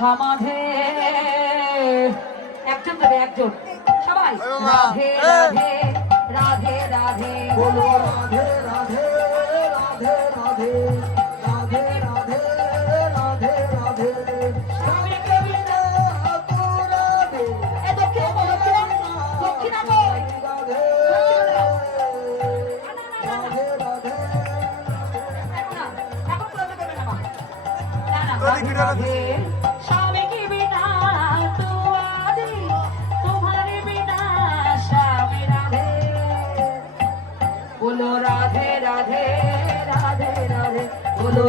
সমাধে একজন দেবে একজন সবাই রাধে রাধে রাধে রাধে বলো রাধে রাধে রাধে রাধে রাধে রাধে রাধে রাধে স্বামী কবিতা তোরা দে এ দক্ষিণা বল দক্ষিণা বল রাধে রাধে রাধে রাধে স্বামী কি বিনা তুয়ারি তোমারে বিনা স্বামী রাধে বলো রাধে রাধে রাধে রাধে বলো